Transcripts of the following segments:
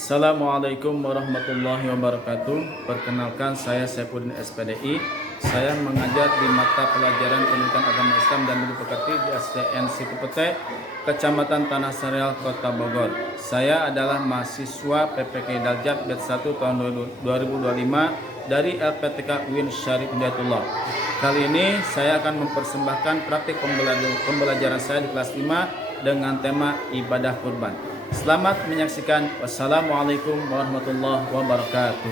Assalamualaikum warahmatullahi wabarakatuh. Perkenalkan, saya Saifuddin SPDI. Saya mengajar di mata pelajaran Pendidikan Agama Islam dan Budi Pekerti di SDN Situpete, Kecamatan Tanah Sareal, Kota Bogor. Saya adalah mahasiswa PPK Daljab Batch 1 tahun 2025 dari LPTK UIN Syarif Hidayatullah. Kali ini saya akan mempersembahkan praktik pembelajaran saya di kelas 5 dengan tema ibadah kurban. Selamat menyaksikan. Wassalamualaikum warahmatullahi wabarakatuh.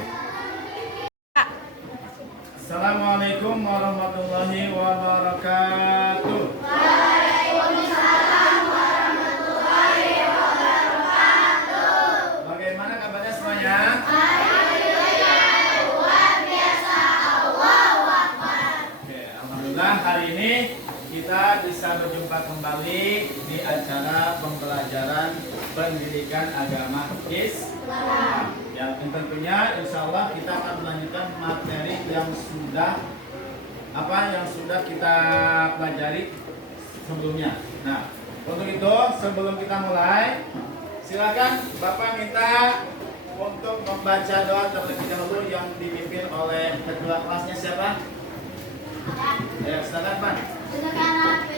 Assalamualaikum warahmatullahi wabarakatuh. Waalaikumsalam warahmatullahi wabarakatuh. Bagaimana kabarnya semuanya? Alhamdulillah, luar biasa. Allahu Akbar. Oke, alhamdulillah hari ini kita bisa berjumpa kembali di acara pembelajaran pendidikan agama Islam. Yang tentunya insya Allah kita akan melanjutkan materi yang sudah kita pelajari sebelumnya. Nah, untuk itu sebelum kita mulai, silakan Bapak minta untuk membaca doa terlebih dahulu yang dipimpin oleh ketua kelasnya siapa? Ya, silakan Pak. Sekarang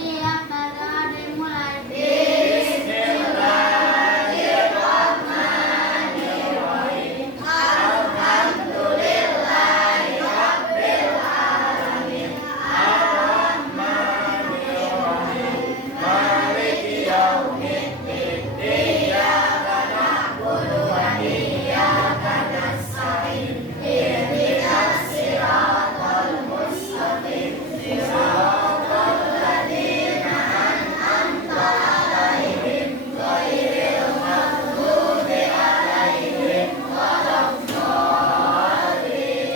siap pada dimulai. Bismillahirrahmanirrahim. Alhamdulillahirabbil alamin. Ar-Rahmanir-Rahim. Maliki yaumiddin. Iyyaka na'budu wa iyyaka nasta'in. Ihdinas siratal mustaqim. Siratal ladzina an'amta 'alaihim ghairil maghdubi 'alaihim waladdallin.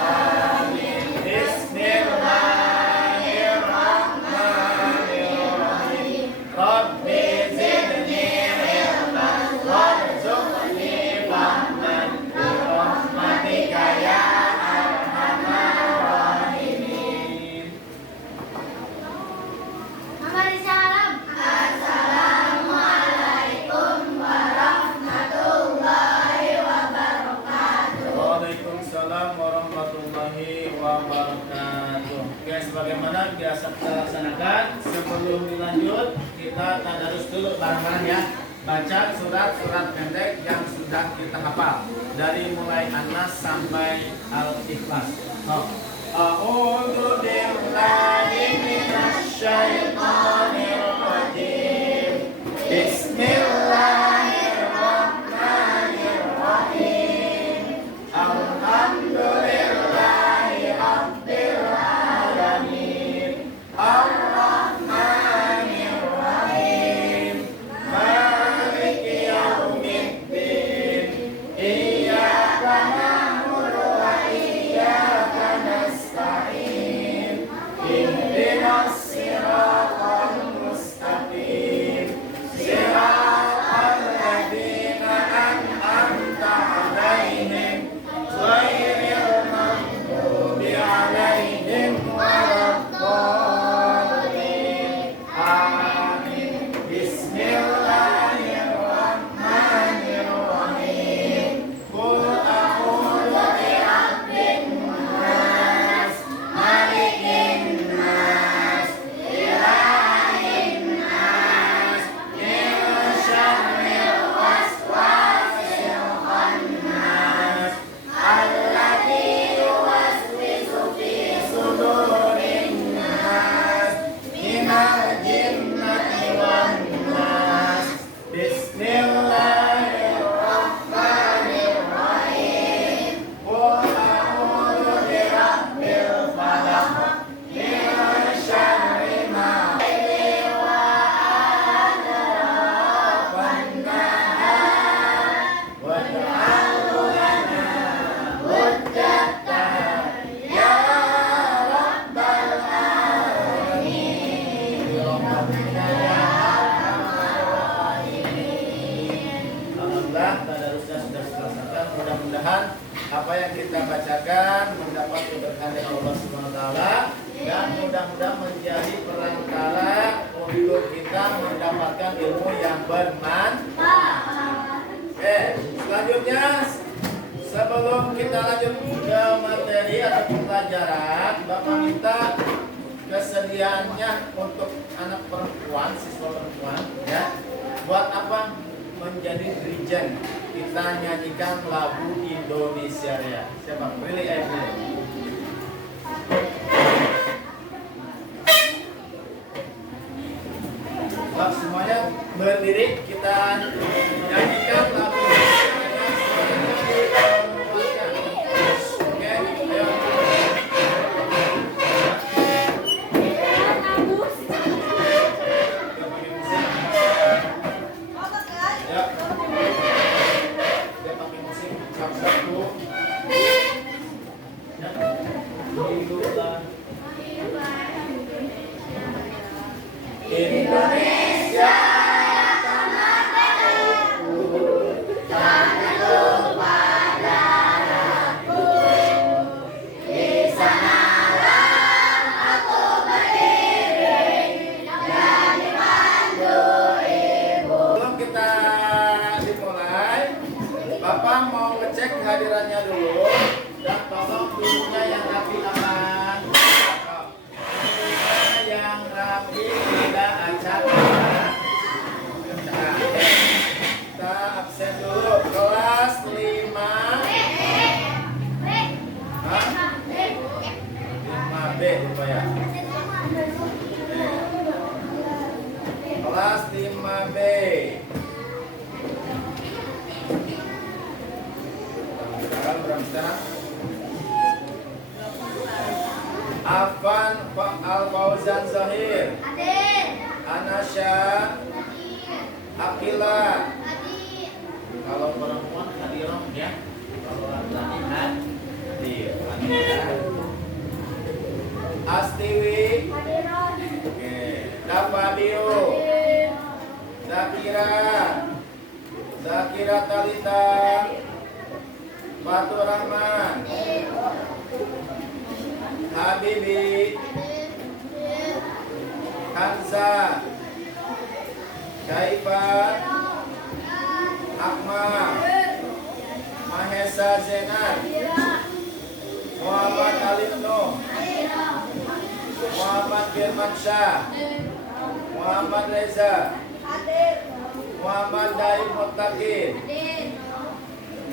Amin. Bismillahirrahmanirrahim. Rabbi zidni ilman warzuqni fahman bi rahmatika ya arhamar rahimin. Mari salam. Assalamualaikum warahmatullahi wabarakatuh. Waalaikumsalam warahmatullahi wabarakatuh. Oke, sebagaimana biasa kita laksanakan, sebelum dilanjut kita tadarus dulu bareng-bareng ya. Baca surat-surat pendek yang sudah kita hafal dari mulai An-Nas sampai Al-Ikhlas. A'udzu billahi minasy syaithanir rajim. Bismillahirrahmanirrahim. Alhamdulillahi rabbil alamin. Ar-Rahmanir-Rahim. Maliki yaumiddin. Iyyaka na'budu wa iyyaka nasta'in. Ihdinas siratal mustaqim. Siratal ladzina an'amta 'alaihim ghairil maghdubi 'alaihim waladdallin. Amin. Bismillahirrahmanirrahim. Qul a'udzu birabbin nas, malikin nas, ilahin nas, min syarril waswasil khannas, alladzi yuwaswisu fi sudurin nas, minal jinnati wan nas. Bismillahirrahmanirrahim. Qul a'udzu birabbil falaq, min syarri ma khalaq, wa adraka wan nahar, waj'alhu lana hujjatan ya rabbal alamin. Birahmatika ya arhamar rahimin. Alhamdulillah, tadarusnya sudah selesai. Mudah-mudahan apa yang kita bacakan mendapat keberkahan dari Allah Subhanahu wa taala dan mudah-mudahan menjadi perantara untuk kita mendapatkan ilmu yang bermanfaat. Sebelum kita lanjut ke materi atau pelajaran, Bapak minta kesediaannya untuk anak perempuan, siswa perempuan, ya. Buat apa? Menjadi dirijen. Kita nyanyikan lagu Indonesia Raya. Siapa? Willy April. Semuanya berdiri, kita nyanyikan lagu Indonesia Raya. Oke, ayo. Ya. Dia pakai musik satu. Ya. Hiduplah Indonesia. Sebelum kita dimulai, Bapak mau ngecek kehadirannya dulu dan tolong duduknya yang rapi aman. Duduknya yang rapi, tidak acak. Nah, kita absen dulu. Kelas 5. Hah? 5B lupa ya. Kelas 5B. Sekarang berapa sekarang? Afan Al-Fauzan Zahir, Anasya, Akila. Kalau perempuan Hadirah ya. Kalau laki-laki Hadir. Astiwi. Oke. Dapadio. Zakira Talita, Fatur Rahman, Habibi, Hansa, Kaifat, Akmal, Mahesa Zenan, Muhammad Alibno, Muhammad Firmansyah, Muhammad Reza, Muhammad Daim Muttaqin,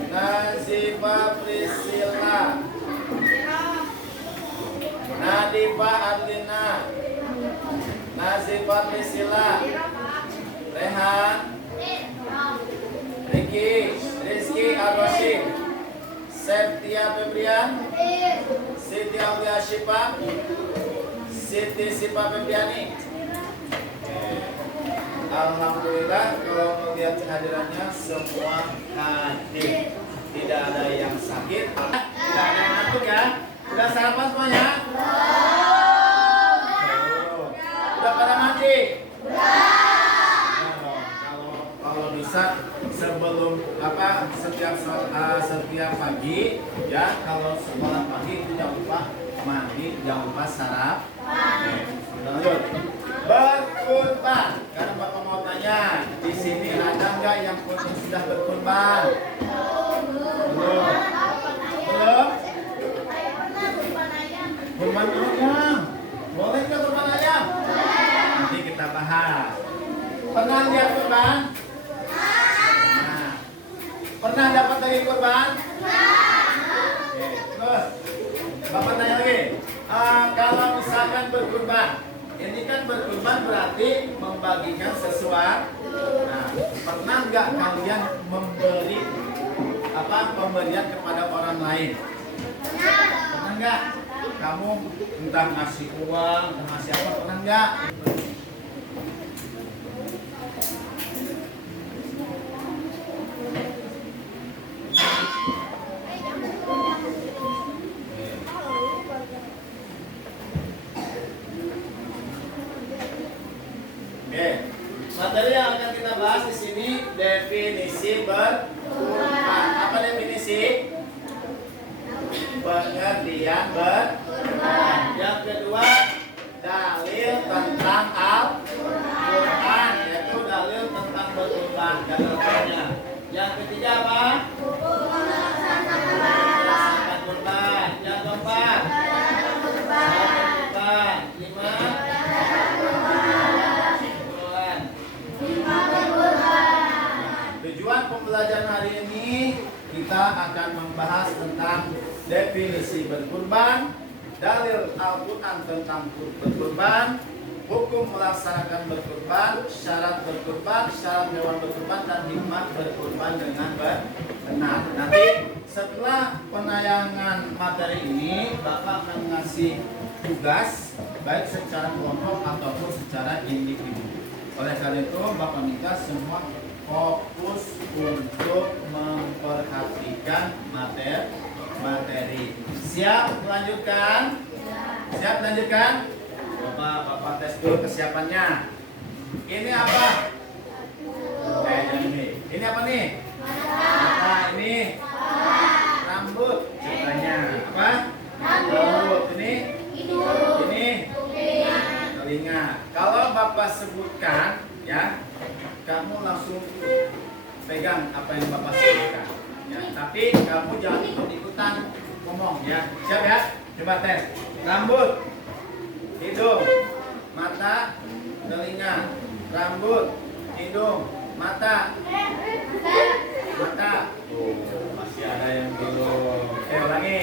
Nazifa Priscilla, Nadifa Adlina, Nazifa Priscilla, Rehan, Rizky Ar-Rasyid, Septia Febrian, Siti Aulia Syifa, Siti Sipa Febriani. Alhamdulillah kalau melihat kehadirannya semua hadir, tidak ada yang sakit, tidak ada yang ngantuk ya. Udah sarapan semuanya? Udah pada mandi? Kalau bisa sebelum setiap pagi ya, kalau sekolah pagi itu jangan lupa mandi, jangan lupa sarapan. Lanjut. Berkurban. Karena Bapak mau tanya, di sini ada nggak yang sudah berkurban? Belum. Belum? Kurban ayam. Boleh nggak kurban ayam? Nanti kita bahas. Pernah lihat kurban? Nah. Pernah dapat dari kurban? Oke. Terus, Bapak tanya lagi. Kalau misalkan berkurban, ini kan berkurban berarti membagikan sesuatu. Nah, pernah nggak kalian memberi pemberian kepada orang lain? Pernah nggak? Kamu entah ngasih uang, entah ngasih apa, pernah nggak? Oke, materi yang akan kita bahas di sini definisi berkurban. Apa definisi? Pengertian berkurban. Yang kedua, dalil tentang Al-Quran, yaitu dalil tentang berkurban. Yang ketiga apa? pelajaran hari ini kita akan membahas tentang definisi berkurban, dalil Al-Quran tentang berkurban, hukum melaksanakan berkurban, syarat hewan berkurban, dan hikmah berkurban dengan benar. Nanti setelah penayangan materi ini, Bapak akan mengasih tugas baik secara kelompok ataupun secara individu. Oleh karena itu, Bapak minta semua fokus untuk memperhatikan materi. Siap melanjutkan? Siap melanjutkan? Bapak tes dulu kesiapannya. Ini apa? Ini apa nih? Mata. Ini rambut. Ceritanya apa? Rambut. Ini telinga. Kalau Bapak sebutkan, ya, kamu langsung pegang apa yang Bapak sebutkan. Ya, tapi kamu jangan ikut-ikutan ngomong, ya. Siap ya? Coba tes. Rambut, hidung, mata, telinga. Rambut, hidung, mata. Masih ada yang belum. Ulangi.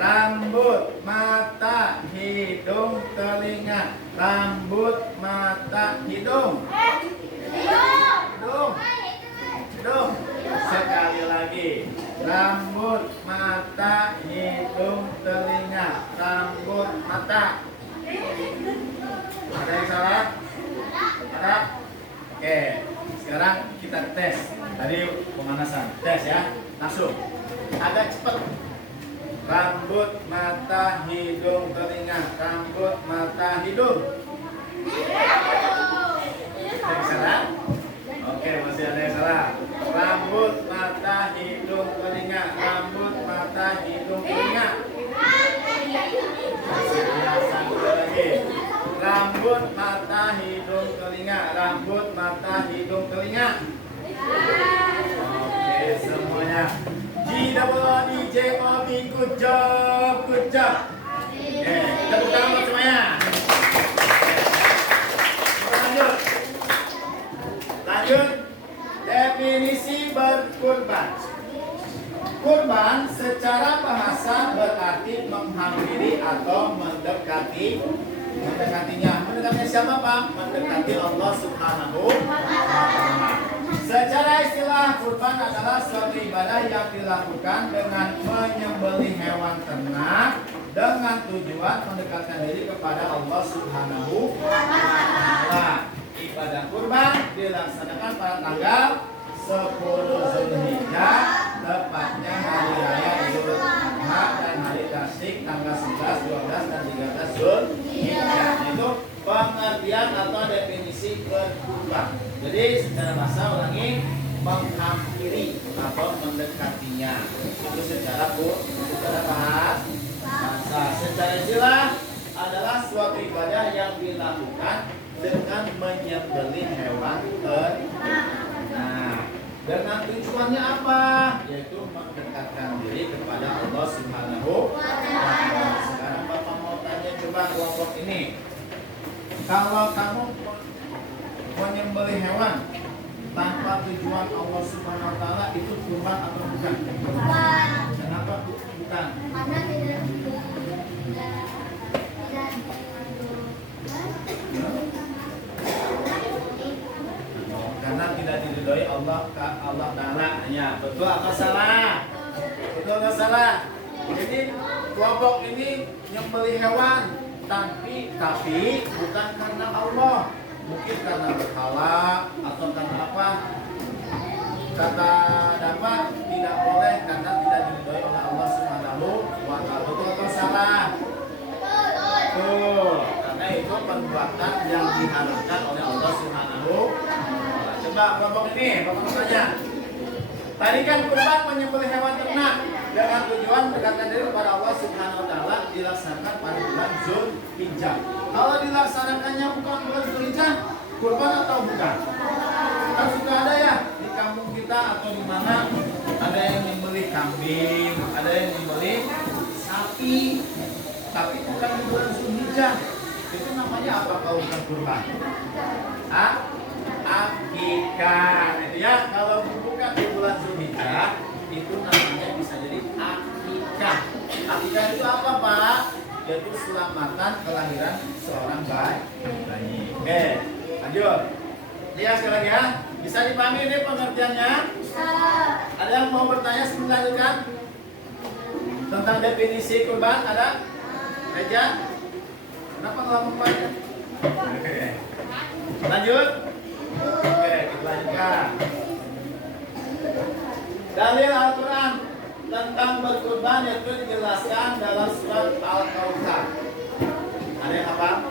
Rambut, mata, hidung, telinga. Rambut, mata, hidung. Hidung. Sekali lagi. Rambut, mata, hidung, telinga. Rambut, mata. Ada yang salah? Ada? Oke. Sekarang kita tes. Tadi pemanasan. Tes ya. Langsung. Agak cepat. Rambut, mata, hidung, telinga. Rambut, mata, hidung. Ada yang salah? Oke, masih ada yang salah. Rambut, mata, hidung, telinga. Rambut, mata, hidung, telinga. Satu lagi. Rambut, mata, hidung, telinga. Rambut, mata, hidung, telinga. Oke, semuanya. GWOD, good job. Oke, tepuk tangan buat semuanya. Lanjut. Definisi berkurban. Kurban secara bahasa berarti menghampiri atau mendekatinya. Mendekati siapa, Pak? Mendekati Allah Subhanahu wa Ta'ala. Secara istilah, kurban adalah suatu ibadah yang dilakukan dengan menyembelih hewan ternak dengan tujuan mendekatkan diri kepada Allah Subhanahu wa Ta'ala. Ibadah kurban dilaksanakan pada tanggal 10 Zulhijjah, tepatnya hari raya Idul Adha dan hari Tasyrik tanggal 11, 12, dan 13 Zulhijjah. Itu pengertian atau definisi berkurban. Jadi secara bahasa ulangi, menghampiri atau mendekatinya. Itu secara bahasa. Secara istilah adalah suatu ibadah yang dilakukan dengan menyembelih hewan ternak. Nah, dengan tujuannya apa? Yaitu mendekatkan diri kepada Allah Subhanahu wa Ta'ala. Sekarang Bapak mau tanya coba kelompok ini. Kalau kamu menyembelih hewan tanpa tujuan Allah Subhanahu wa Ta'ala, itu kurban atau bukan? Kenapa bukan? Karena tidak Karena tidak diridhoi Allah Ta'ala. Ya, betul atau salah? Betul atau salah? Jadi kelompok ini nyembelih hewan tapi bukan karena Allah. Mungkin karena berhala atau karena apa? Kata dapat tidak boleh karena tidak diridhoi oleh Allah Subhanahu wa Ta'ala. Betul atau salah? Betul. Karena itu perbuatan yang diharamkan oleh Allah Subhanahu wa Ta'ala. Coba kelompok ini, Bapak tanya. Tadi kan kurban menyembelih hewan ternak dengan tujuan mendekatkan diri kepada Allah Subhanahu wa Ta'ala, dilaksanakan pada bulan Zulhijjah. Kalau dilaksanakannya bukan bulan Zulhijjah, kurban atau bukan? Kan suka ada ya di kampung kita atau di mana ada yang menyembelih kambing, ada yang menyembelih sapi, tapi bukan di bulan Zulhijjah. Itu namanya apa kalau bukan kurban? Akikah. Itu ya, kalau bukan di bulan yaitu selamatan kelahiran seorang bayi. Oke, lanjut. Lihat sekali lagi ya. Bisa dipahami ini pengertiannya? Bisa. Ada yang mau bertanya sebelum lanjutkan? Tentang definisi kurban ada? Reja? Kenapa ngelamun banyak? Oke. Lanjut. Oke, kita lanjutkan. Dalil Al-Quran tentang berkurban itu dijelaskan dalam surat Al-Kautsar. Ada yang apa?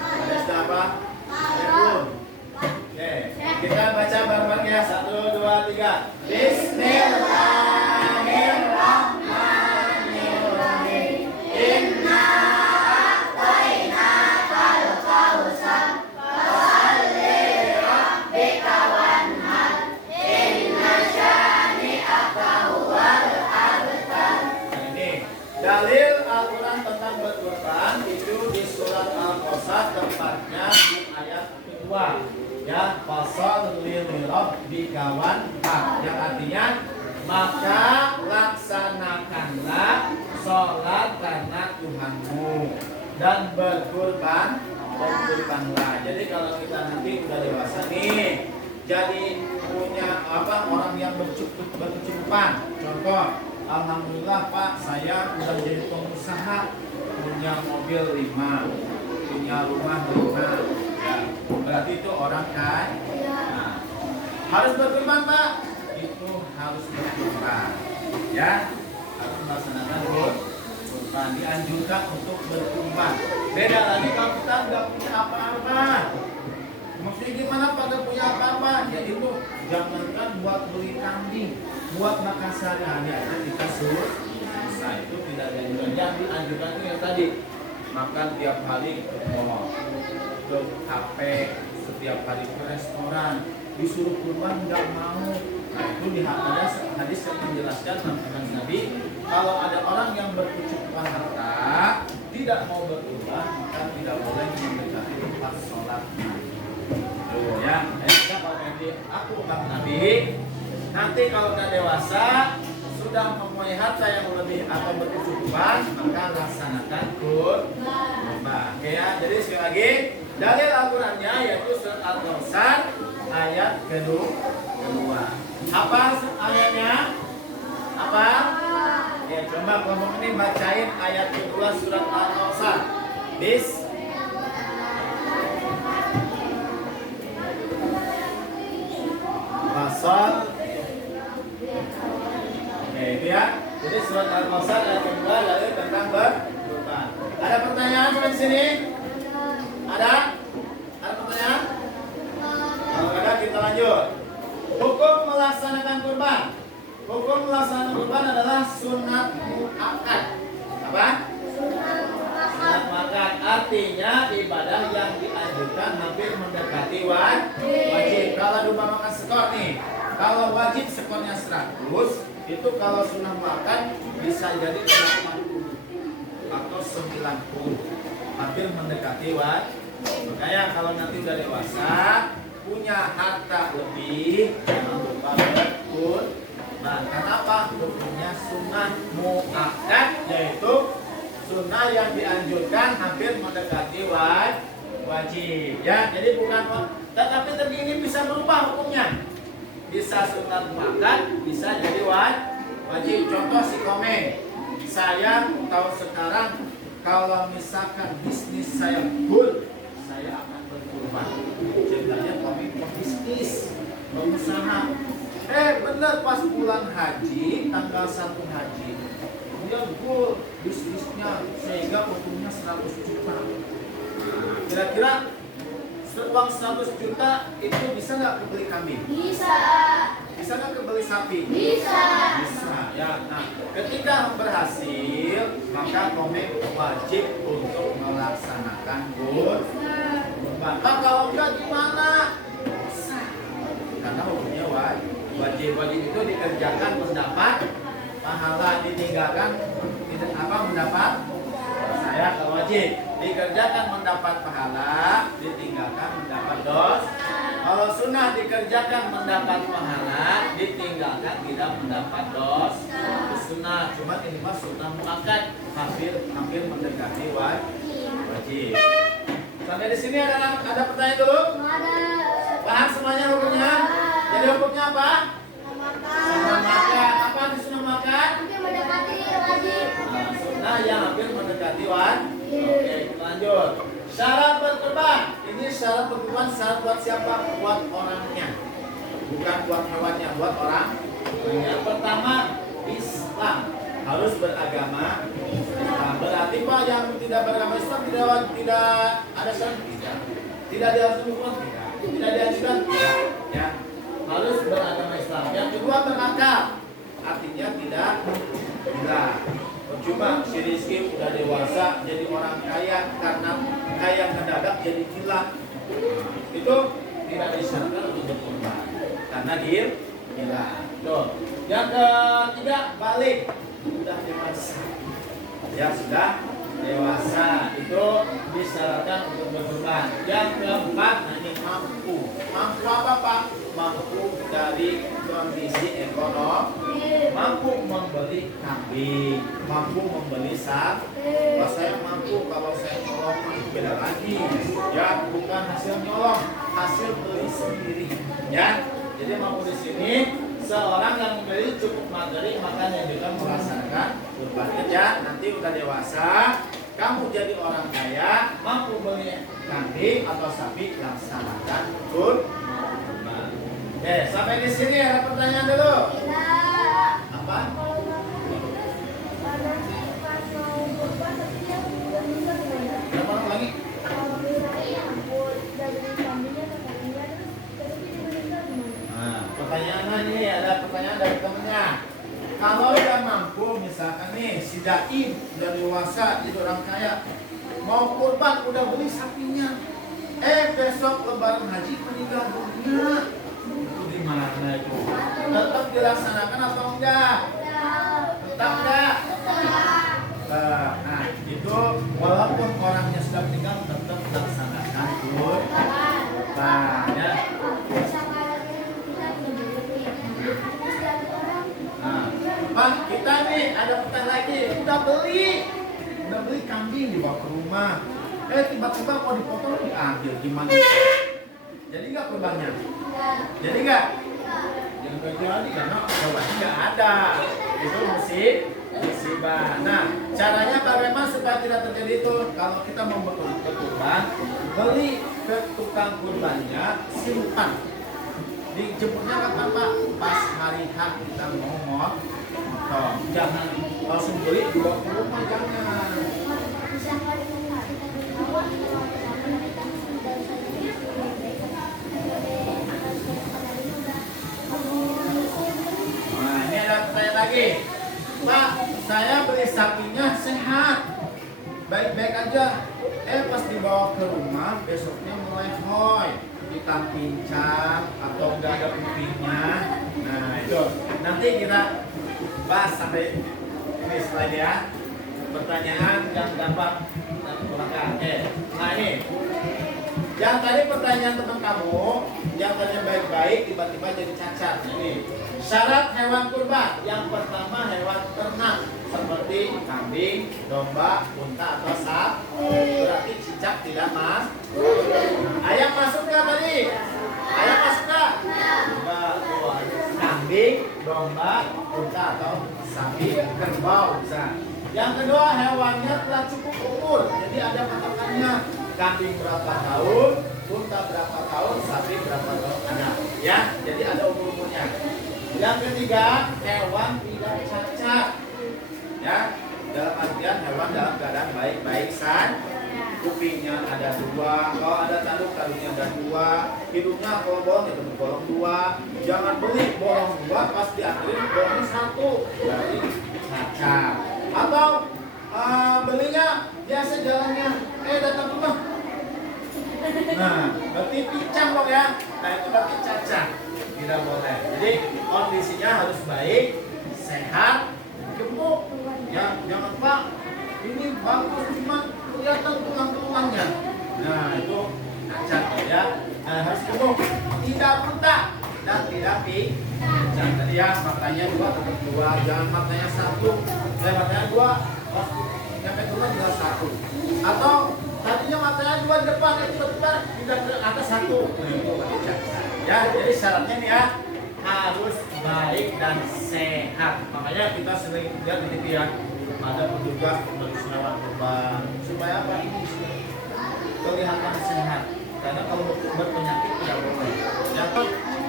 Ada yang sudah apa? Ada yang belum? Oke, kita baca bareng-bareng ya. 1, 2, 3. Bismillahirrahmanirrahim. Inna a'tainakal kautsar fasalli rabbika wanhar. Inna syani'aka huwal abtar. Ini dalil Al-Quran tentang berkurban itu di surat Al-Kautsar, tepatnya di ayat kedua. Ya, fasal lil rabbika wanhar, yang artinya maka laksanakanlah sholat karena Tuhanmu dan berkurbanlah. Jadi kalau kita nanti udah dewasa nih, jadi punya orang yang berkecukupan. Contoh, alhamdulillah Pak, saya udah jadi pengusaha, punya mobil 5, punya rumah 5. Ya, berarti itu orang kaya. Nah, harus berkurban Pak, itu harus berkurban. Ya, harus melaksanakan kurban, dianjurkan untuk berkurban. Beda lagi kalau kita nggak punya apa-apa. Maksudnya gimana Pak, nggak punya apa-apa? Ya itu jangankan buat beli kambing, buat makan sehari-hari aja kita suruh. Nah, itu tidak dianjurkan. Yang dianjurkan itu yang tadi, makan tiap hari ke mall, ke kafe, setiap hari ke restoran, disuruh kurban nggak mau. Nah itu ada hadis yang menjelaskan tentang Nabi, kalau ada orang yang berkecukupan harta tidak mau berkurban, maka tidak boleh mendekati tempat sholat. Tuh ya, kita kalau nanti aku Bang Nabi, nanti kalau udah dewasa sudah mempunyai harta yang lebih atau berkecukupan, maka laksanakan kurban. Oke ya, jadi sekali lagi dalil Al-Qurannya yaitu surat Al-Kautsar ayat kedua. Apa ayatnya? Apa? Ya, coba kelompok ini bacain ayat kedua surat Al-Kautsar. Pasal. Oke, itu ya. Jadi surat Al-Kautsar ayat kedua dalil tentang berkurban. Ada pertanyaan sampai di sini? Ada? Ada pertanyaan? Kalau ada kita lanjut. Hukum melaksanakan kurban. Hukum melaksanakan kurban adalah sunat muakkad. Apa? Sunat muakkad artinya ibadah yang dianjurkan hampir mendekati wajib. Kalau diumpamakan skor nih, kalau wajib skornya 100, itu kalau sunat muakkad bisa jadi 80 atau 90, hampir mendekati wajib. Makanya kalau nanti udah dewasa, punya harta lebih, jangan lupa berkurban. Nah, kenapa? Hukumnya sunnah muakkad, yaitu sunnah yang dianjurkan hampir mendekati wajib. Ya, jadi bukan, tetapi terkini bisa berubah hukumnya. Bisa sunnah muakkad, bisa jadi wajib. Contoh si Komeng, saya tahu sekarang kalau misalkan bisnis saya full, saya akan berkurban. Ceritanya kami pebisnis, pengusaha. Benar pas pulang haji, tanggal 1 haji, dia full bisnisnya sehingga untungnya 100 juta. Nah, kira-kira uang 100 juta itu bisa nggak kebeli kambing? Bisa. Bisa nggak kebeli sapi? Bisa. Bisa. Ya. Nah, ketika berhasil, maka Komeng wajib untuk melaksanakan kurban. Kalau enggak gimana? Bisa. Karena hukumnya wajib. Wajib itu dikerjakan mendapat pahala, ditinggalkan tidak mendapat. Saya kalau wajib dikerjakan mendapat pahala, ditinggalkan mendapat dosa. Kalau sunnah dikerjakan mendapat pahala, ditinggalkan tidak mendapat dosa. Sunnah, cuma ini mah sunnah muakkad, hampir mendekati wajib. Sampai di sini ada pertanyaan dulu? Ada. Paham semuanya hukumnya? Jadi hukumnya apa? Sunnah makan. Apa di sunnah makan? Hampir mendekati wajib. Sunnah yang hampir mendekati wajib. Oke, kita lanjut. Syarat berkurban. Ini syarat berkurban syarat buat siapa? Buat orangnya. Bukan buat hewannya, buat orang. Yang pertama, Islam. Harus beragama Islam. Berarti Pak yang tidak beragama Islam tidak ada syarat tidak. Tidak diharuskan tidak. Tidak diajukan tidak. Ya. Harus beragama Islam. Yang kedua berakal. Artinya tidak gila. Cuma si Rizky udah dewasa jadi orang kaya karena kaya mendadak jadi gila. Itu tidak disyaratkan untuk berkorban karena dia gila. Tuh. Yang ketiga balik sudah dewasa. Ya sudah dewasa itu disyaratkan untuk berkorban. Yang keempat ini mampu. Mampu apa Pak? Mampu dari kondisi ekonomi, mampu membeli kambing, mampu membeli sapi. Kalau saya mampu, kalau saya nyolong beda lagi. Ya bukan hasil nyolong, hasil beli sendiri. Ya, jadi mampu di sini seorang yang membeli cukup materi makanya juga merasakan kurban kerja. Nanti udah dewasa, kamu jadi orang kaya, mampu beli kambing atau sapi, laksanakan kurban. Oke, sampai di sini ada pertanyaan dulu. Tidak. Apa? Karena sih pas mau berubah tapi dia udah bisa gimana? Berapa orang lagi? Kalau misalnya buat dari kambingnya ke kambingnya terus tapi dia bisa gimana? Nah, pertanyaan ini ada pertanyaan dari temennya. Kalau dia mampu, misalkan nih si Daim udah dewasa, jadi orang kaya, mau kurban udah beli sapinya. Besok lebaran haji meninggal dunia. Itu gimana itu? Tetap dilaksanakan atau enggak? Tetap enggak? Nah, itu walaupun orangnya sudah meninggal tetap dilaksanakan kurban ya. Nah, Pak, kita nih ada pertanyaan lagi. Udah beli kambing dibawa ke rumah. Tiba-tiba mau dipotong diambil gimana? Jadi nggak kurbannya? Jadi nggak? Yang terjadi karena kurbannya nggak ada. Itu musibah. Nah, caranya bagaimana supaya tidak terjadi itu? Kalau kita mau berkurban, beli ke tukang kurbannya, simpan. Dijemputnya kapan Pak? Pas hari H kita mau motong. Jangan langsung beli dibawa ke rumah, jangan. Nah, ini ada pertanyaan lagi. Pak, saya beli sapinya sehat, baik-baik aja. Pas dibawa ke rumah, besoknya mulai hoy, kita pincang atau enggak ada kupingnya. Nah, itu nanti kita bahas sampai ini slide ya. Pertanyaan yang gampang dan belakang. Nah ini, yang tadi pertanyaan teman kamu, yang tadinya baik-baik tiba-tiba jadi cacat. Ini syarat hewan kurban. Yang pertama hewan ternak seperti kambing, domba, unta atau sapi. Berarti cicak tidak mas. Ayam masuk nggak tadi? Ayam masuk nggak? Enggak. Kambing, domba, unta atau sapi, kerbau bisa. Yang kedua hewannya telah cukup umur, jadi ada patokannya. Kambing berapa tahun, unta berapa tahun, sapi berapa tahun ada. Ya, jadi ada umur-umurnya. Yang ketiga hewan tidak cacat. Ya, dalam artian hewan dalam keadaan baik-baik kupingnya ada 2, kalau ada tanduknya ada 2, hidungnya kalau bolong ya bentuk bolong 2. Jangan beli bolong 2 pas diambilin bolong 1, berarti cacat. Atau belinya biasa jalannya datang rumah. Nah, berarti pincang dong ya. Nah, itu berarti cacat. Tidak boleh. Jadi kondisinya harus baik, sehat, gemuk. Ya, jangan Pak, ini bagus cuma kelihatan tulang-tulangnya. Nah, itu cacat ya. Nah, harus gemuk. tidak buta dan tidak pincang. Tadi ya matanya 2 tetap 2, jangan matanya 1. Matanya 2 pas nyampe turun tinggal 1. Atau tadinya matanya 2 di depan tiba-tiba tidak ke atas 1. Ya, jadi syaratnya nih ya harus baik dan sehat. Makanya kita sering lihat di TV ya, ada petugas hewan kurban supaya apa ini kelihatan sehat. Karena kalau berpenyakit tidak boleh. Ya,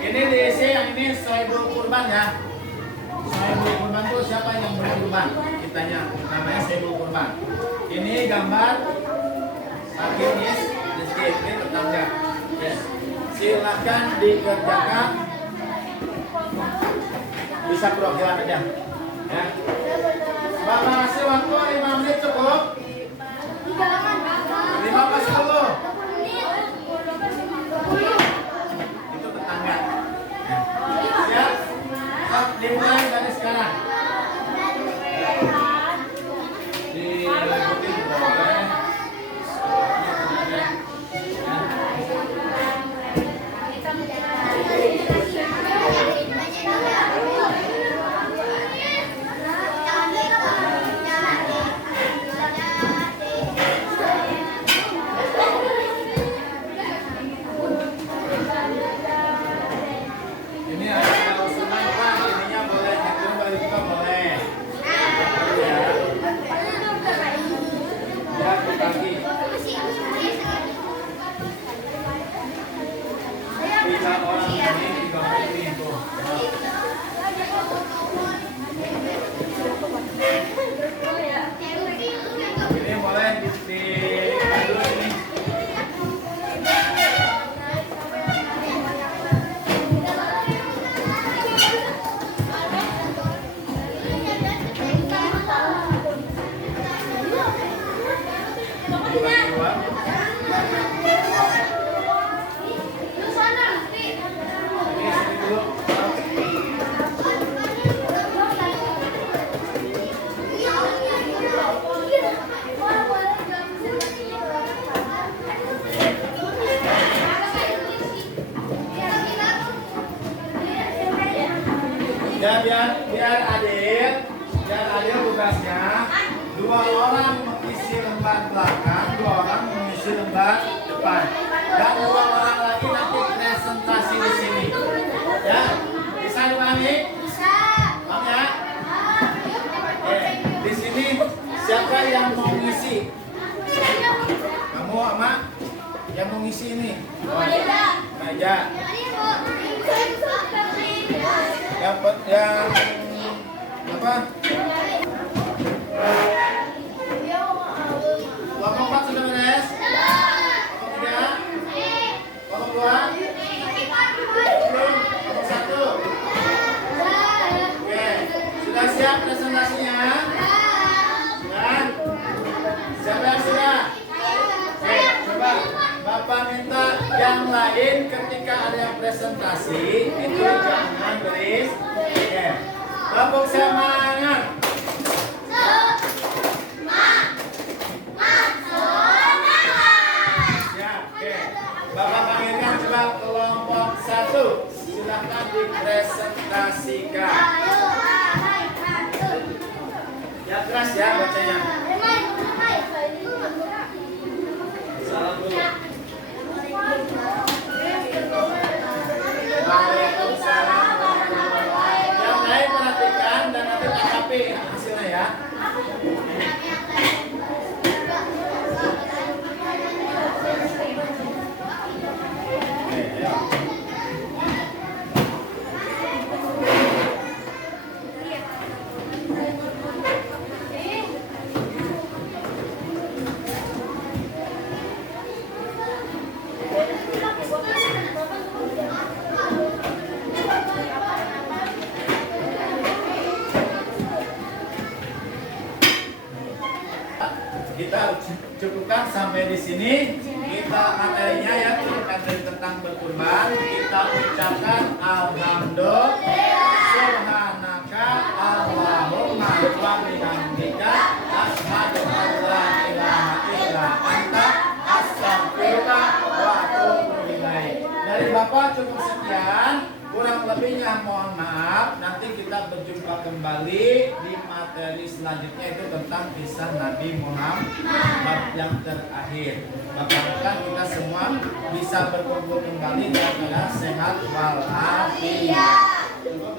ini diisi yang ini sohibul kurban ya. Sohibul kurban itu siapa yang berkurban? Kitanya, namanya sohibul kurban. Ini gambar Akinis ini tetangga. Yes. Silakan dikerjakan. Bisa program aja. Ya. Bapak kasih waktu 5 menit cukup. 15 dulu. Itu tetangga. Ya. Dimulai dari sekarang. Diikutin boleh. Ini ada usulan Pak, ininya boleh, itu balik juga boleh. Ya, dibagi. 3 orang ini, 3 orang ini tuh. Ini boleh di dulu ini. Ya biar adil tugasnya 2 orang mengisi lembar belakang, 2 orang mengisi lembar depan, dan 2 orang lagi nanti presentasi di sini. Ya, bisa dipahami? Bisa. Paham ya? Oke, di sini siapa yang mau ngisi? Kamu, Mak, yang mau ngisi ini? Meja. Yang apa? Kelompok 4 sudah beres? Kelompok 3? Kelompok 2? Kelompok 1? Oke, sudah siap presentasinya? Sudah? Siapa yang sudah? Oke, coba Bapak minta yang lain ketika ada yang presentasi itu jangan beris. Oke, tepuk semangat. Ya, oke. Bapak panggilkan coba kelompok 1. Silahkan dipresentasikan. Ya keras ya bacanya. Salam dulu. Waalaikumsalam. Yang lain perhatikan dan nanti tanggapi hasilnya ya. Kita cukupkan sampai di sini. Kita materinya ya tentang berkurban. Kita ucapkan alhamdulillah, subhanaka Allahumma wa bihamdika asyhadu an la ilaha illa anta astaghfiruka wa atubu ilaik. Dari Bapak cukup sekian. Kurang lebihnya mohon maaf. Nanti kita berjumpa kembali di materi selanjutnya, itu tentang kisah Nabi Muhammad yang terakhir. Bahkan kita semua bisa berkumpul kembali dalam keadaan sehat walafiat. Cukup,